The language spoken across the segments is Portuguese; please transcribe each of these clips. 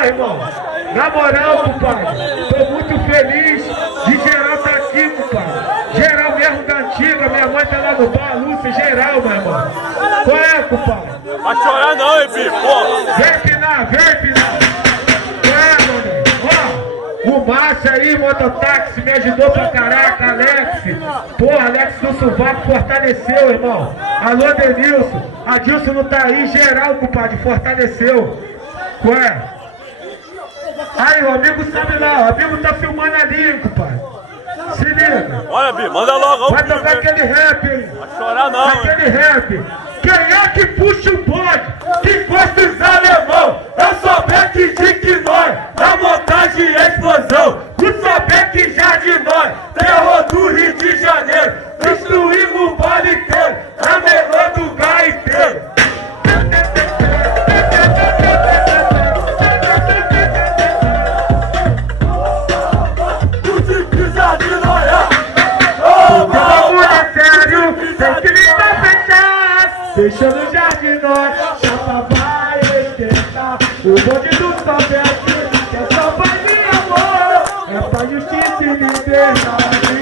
falar, irmão. Na moral, compadre, tô muito feliz de geral tá aqui, compadre. Geral mesmo da antiga, minha mãe tá lá no bar, Lúcia, geral, meu irmão. Qual é, compadre? Vai chorar não, hein, filho? Porra! Vem pinar, vem pinar. Qual é, mano? Ó, o Márcio aí, mototáxi, me ajudou pra caraca, Alex. Porra, Alex do Sovaco fortaleceu, irmão. Alô, Denilson. Adilson não tá aí, geral, compadre, fortaleceu. Qual é? Aí, o amigo sabe lá, o amigo tá filmando ali, compadre. Se liga. Olha, Bi, manda logo. Vai tocar aquele rap, hein? Vai chorar não, aquele rap. Quem é que puxa o bonde? Que gosta os alemão? Eu sou Beck de nós, na montagem e explosão. O Sobeck já de nós, terror do Rio de Janeiro. Destruímos o baile inteiro, a melhor do gaiteiro. Deixando o jardim nós, chapa vai esquentar. O bonde do Sobeck, que é só paz e amor. É pra justiça e liberdade,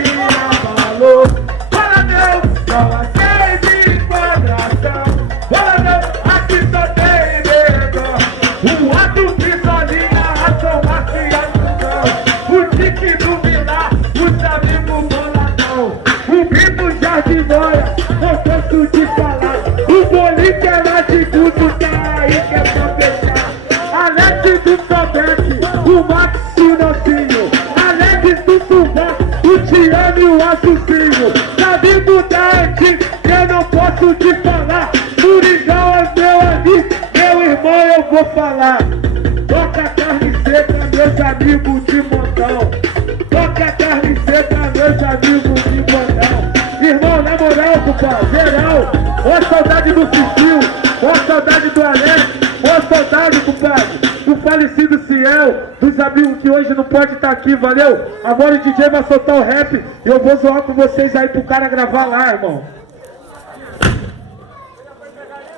valor. Fala Deus, só aceita enquadração. Fala Deus, aqui só tem melhor. O ato pisolinha, ação marcial. O tique do Milar, os amigos boladão. O grito jardinóia, não canso de falar. O boliche é lá de tudo, tá aí que é pra fechar. Alex do Sobeck, o Max Financinho. Alex do Sovaco, o Tiano e o Assucinho. Sabe mudar antigo, eu não posso te falar. Muringão é meu amigo, meu irmão eu vou falar. Toca carne seca, meus amigos de montão. Toca carne seca, meus amigos de montão. Irmão, na moral, compadre, geral. Ó saudade do Cicil, ó saudade do Alex, ó saudade, compadre, do falecido Ciel, dos amigos que hoje não pode estar aqui, valeu? Agora o DJ vai soltar o rap e eu vou zoar com vocês aí pro cara gravar lá, irmão.